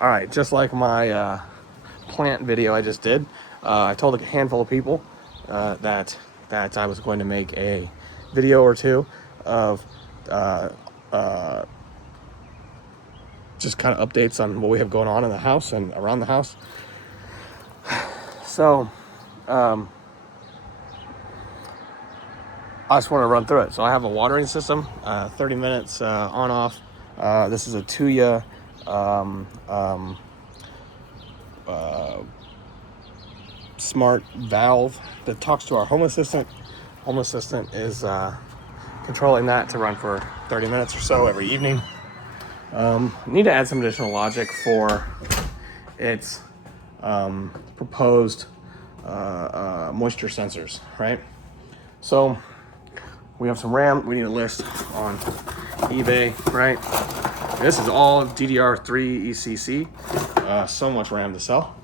All right, just like my plant video I just did, I told a handful of people that I was going to make a video or two of uh, uh, just kind of updates on what we have going on in the house and around the house. So I just want to run through it. So I have a watering system, 30 minutes on off. This is a Tuya smart valve that talks to our Home Assistant. Home Assistant is controlling that to run for 30 minutes or so every evening. Need to add some additional logic for its proposed moisture sensors, right? So we have some RAM. We need a list on eBay, right? This is all DDR3 ECC. So much RAM to sell.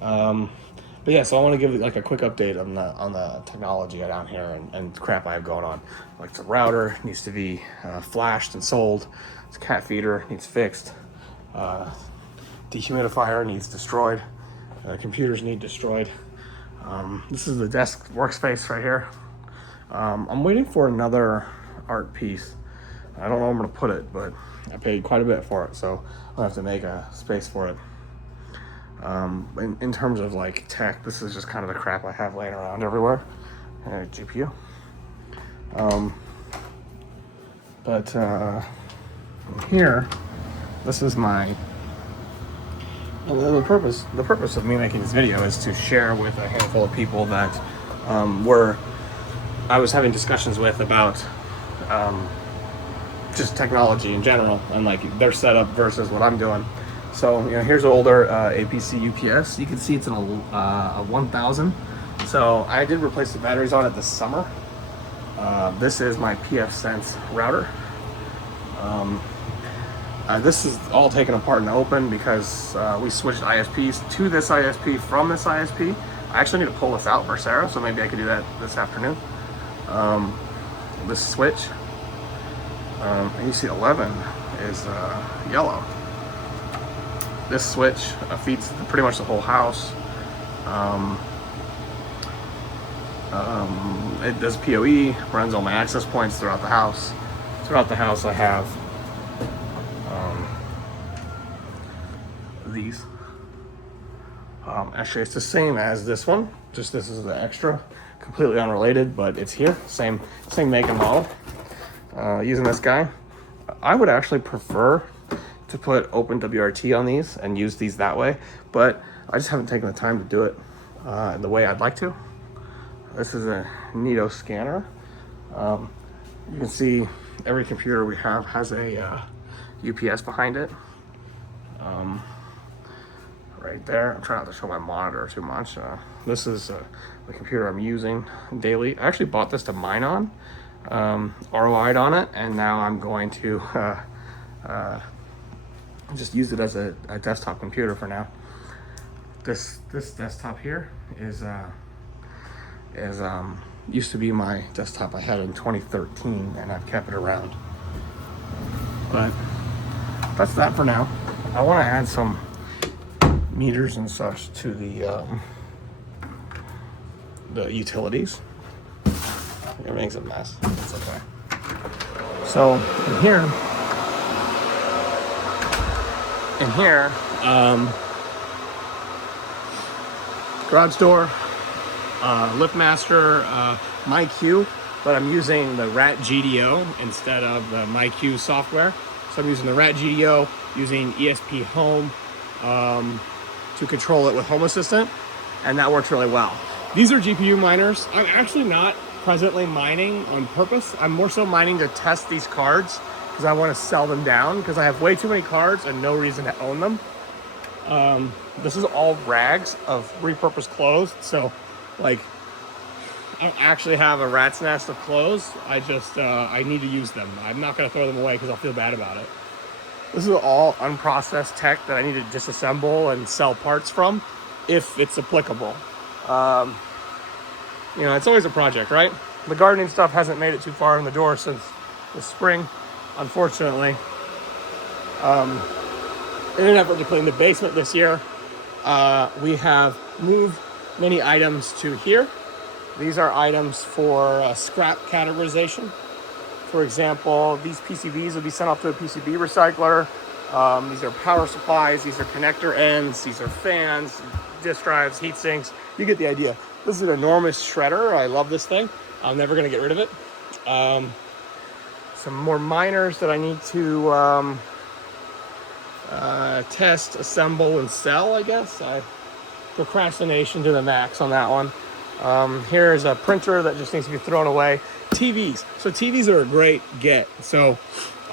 But yeah, so I want to give like a quick update on the technology down here and crap I have going on. Like the router needs to be flashed and sold. This cat feeder needs fixed. Dehumidifier needs destroyed. Computers need destroyed. This is the desk workspace right here. I'm waiting for another art piece. I don't know where I'm gonna put it, but I paid quite a bit for it, so I'll have to make a space for it. In terms of like tech, this is just kind of the crap I have laying around everywhere. GPU. But here, this is my. The purpose of me making this video is to share with a handful of people that I was having discussions with about just technology in general and like their setup versus what I'm doing. So here's an older APC UPS. You can see it's a 1000. So I did replace the batteries on it this summer. This is my pfSense router. This is all taken apart and open because we switched ISPs to this ISP from this ISP. I actually need to pull this out for Sarah, so maybe I could do that this afternoon. This switch, and you see 11 is yellow. This switch feeds pretty much the whole house. It does PoE, runs all my access points throughout the house. Throughout the house I have these. Actually, it's the same as this one, just this is the extra, completely unrelated, but it's here, same make and model. Using this guy, I would actually prefer to put OpenWRT on these and use these that way, but I just haven't taken the time to do it the way I'd like to. This is a Nito scanner. You can see every computer we have has a UPS behind it. Right there. I'm trying not to show my monitor too much. This is the computer I'm using daily. I actually bought this to mine on, ROI'd on it, and now I'm going to just use it as a desktop computer for now. This desktop here is used to be my desktop I had in 2013, and I've kept it around. But that's that for now. I want to add some meters and such to the utilities. Everything's a mess. It's okay. So in here, garage door, LiftMaster, MyQ, but I'm using the Rat GDO instead of the MyQ software. So I'm using the Rat GDO, using ESP Home to control it with Home Assistant, and that works really well. These are GPU miners. I'm actually not presently mining on purpose. I'm more so mining to test these cards because I want to sell them down because I have way too many cards and no reason to own them. This is all rags of repurposed clothes, so like I don't actually have a rat's nest of clothes. I need to use them. I'm not going to throw them away because I'll feel bad about it. This is all unprocessed tech that I need to disassemble and sell parts from, if it's applicable. It's always a project, right? The gardening stuff hasn't made it too far in the door since the spring, unfortunately. In an effort to clean the basement this year, we have moved many items to here. These are items for scrap categorization. For example, these PCBs will be sent off to a PCB recycler. These are power supplies, these are connector ends, these are fans, disk drives, heat sinks. You get the idea. This is an enormous shredder. I love this thing. I'm never gonna get rid of it. Some more miners that I need to test, assemble, and sell, I guess. Procrastination to the max on that one. Here's a printer that just needs to be thrown away. TVs. So TVs are a great get. So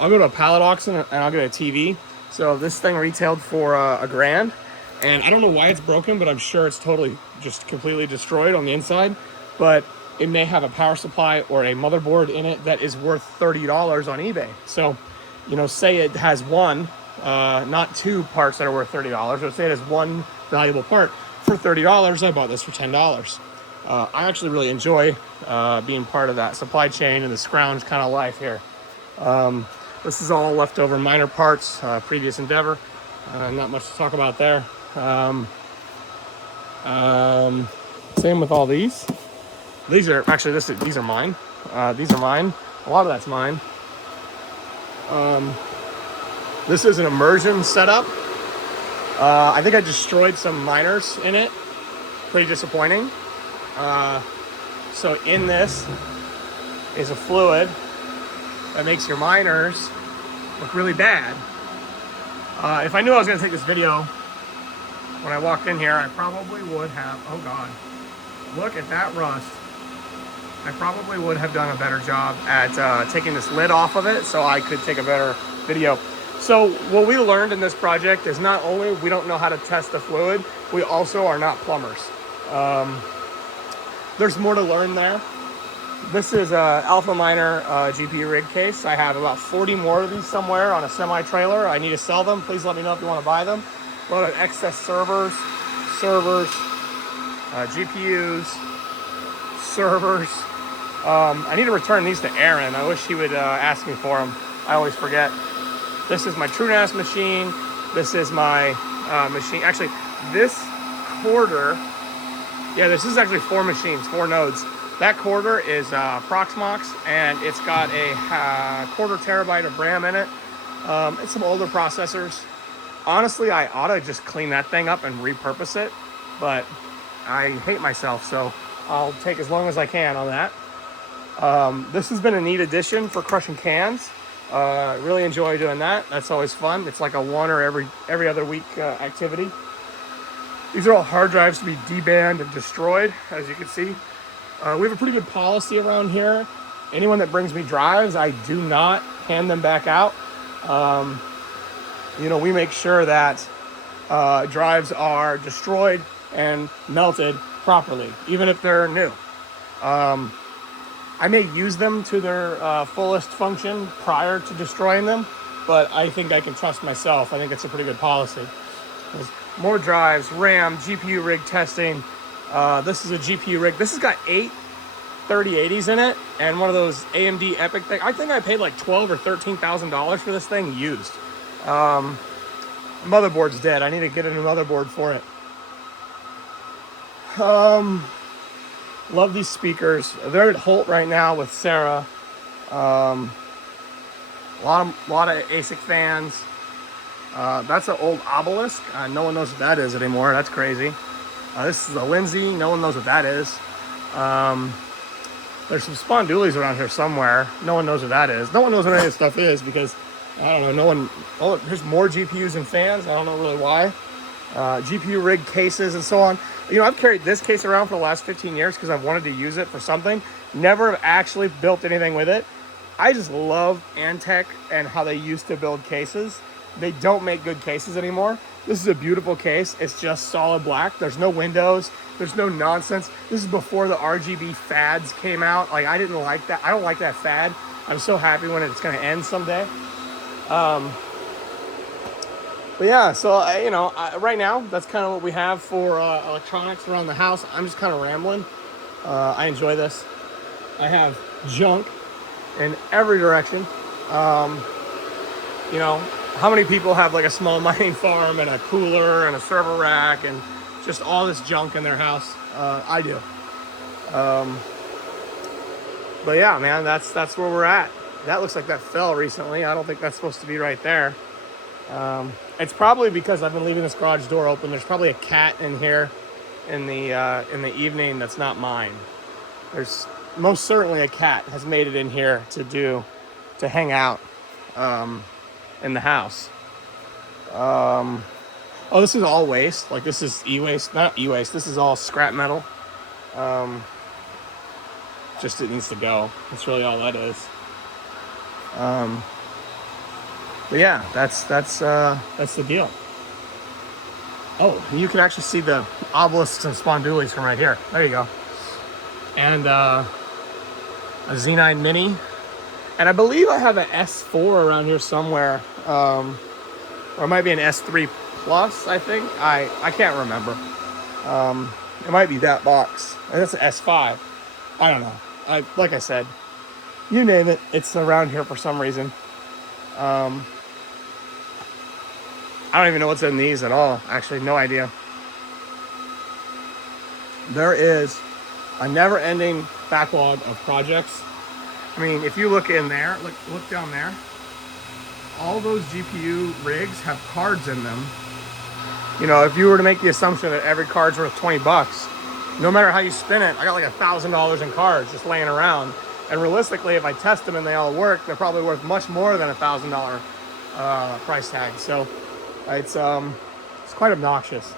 I'll go to a pallet auction and I'll get a TV. So this thing retailed for $1,000. And I don't know why it's broken, but I'm sure it's totally just completely destroyed on the inside. But it may have a power supply or a motherboard in it that is worth $30 on eBay. So, you know, say it has one, not two parts that are worth $30, but say it has one valuable part for $30. I bought this for $10. I actually really enjoy being part of that supply chain and the scrounge kind of life here. This is all leftover minor parts, previous endeavor. Not much to talk about there. Same with all these. These are actually these are mine. These are mine. A lot of that's mine. This is an immersion setup. I think I destroyed some miners in it. Pretty disappointing. So in this is a fluid that makes your miners look really bad. If I knew I was going to take this video when I walked in here, I probably would have, oh God, look at that rust. I probably would have done a better job at taking this lid off of it so I could take a better video. So what we learned in this project is not only we don't know how to test the fluid, we also are not plumbers. There's more to learn there. This is a Alpha Miner GPU rig case. I have about 40 more of these somewhere on a semi-trailer. I need to sell them. Please let me know if you want to buy them. A lot of excess servers, GPUs, servers. I need to return these to Aaron. I wish he would ask me for them. I always forget. This is my TrueNAS machine. This is my machine. Actually, this quarter, yeah, this is actually 4 machines, 4 nodes. That quarter is Proxmox, and it's got a 1/4 terabyte of RAM in it. It's some older processors. Honestly, I ought to just clean that thing up and repurpose it, but I hate myself, so I'll take as long as I can on that. This has been a neat addition for crushing cans. Really enjoy doing that. That's always fun. It's like a one or every other week activity. These are all hard drives to be debanned and destroyed, as you can see. We have a pretty good policy around here. Anyone that brings me drives, I do not hand them back out. You know, we make sure that drives are destroyed and melted properly, even if they're new. I may use them to their fullest function prior to destroying them, but I think I can trust myself. I think it's a pretty good policy. There's more drives, RAM, GPU rig testing. This is a GPU rig. This has got 8 3080s in it and one of those AMD Epic things. I think I paid like $12,000 or $13,000 for this thing used. Motherboard's dead. I need to get a new motherboard for it. Love these speakers. They're at Holt right now with Sarah. A lot of ASIC fans. That's an old Obelisk. No one knows what that is anymore. That's crazy. This is a Lindsay. No one knows what that is. There's some Spondulis around here somewhere. No one knows what that is. No one knows what any of this stuff is because, I don't know, no one... Oh, there's more GPUs and fans. I don't know really why. GPU rig cases and so on. You know, I've carried this case around for the last 15 years because I've wanted to use it for something. Never have actually built anything with it. I just love Antec and how they used to build cases. They don't make good cases anymore. This is a beautiful case. It's just solid black. There's no windows. There's no nonsense. This is before the RGB fads came out. Like, I didn't like that. I don't like that fad. I'm so happy when it's going to end someday. But yeah, so, you know, right now, that's kind of what we have for electronics around the house. I'm just kind of rambling. I enjoy this. I have junk in every direction. You know, how many people have like a small mining farm and a cooler and a server rack and just all this junk in their house? I do. But yeah, man, that's where we're at. That looks like that fell recently. I don't think that's supposed to be right there. It's probably because I've been leaving this garage door open. There's probably a cat in here in the evening that's not mine. There's most certainly a cat has made it in here to hang out in the house. Oh, this is all waste. Like this is e-waste, not e-waste. This is all scrap metal. Just it needs to go. That's really all that is. But yeah, that's the deal. Oh, you can actually see the obelisks and spondoolies from right here. There you go. And a Z9 Mini. And I believe I have an S4 around here somewhere. Or it might be an S3 Plus, I think. I can't remember. It might be that box. That's an S5. I don't know. Like I said, you name it, it's around here for some reason. I don't even know what's in these at all. Actually, no idea. There is a never-ending backlog of projects. I mean, if you look in there, look down there. All those GPU rigs have cards in them. You know, if you were to make the assumption that every card's worth 20 bucks, no matter how you spin it, I got like $1,000 in cards just laying around. And realistically, if I test them and they all work, they're probably worth much more than $1,000 price tag. So it's quite obnoxious.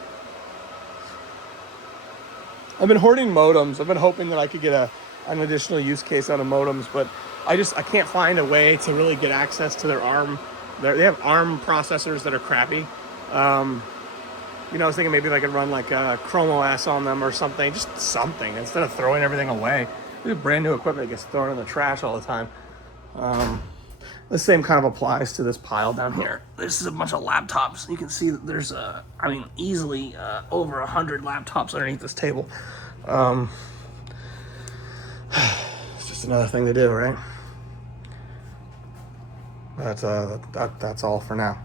I've been hoarding modems. I've been hoping that I could get an additional use case out of modems, but I can't find a way to really get access to their ARM. They have ARM processors that are crappy. You know, I was thinking maybe if I could run like Chrome OS on them or something, just something, instead of throwing everything away. This brand new equipment gets thrown in the trash all the time. The same kind of applies to this pile down here. This is a bunch of laptops. You can see that there's easily over 100 laptops underneath this table. It's just another thing to do, right? That's all for now.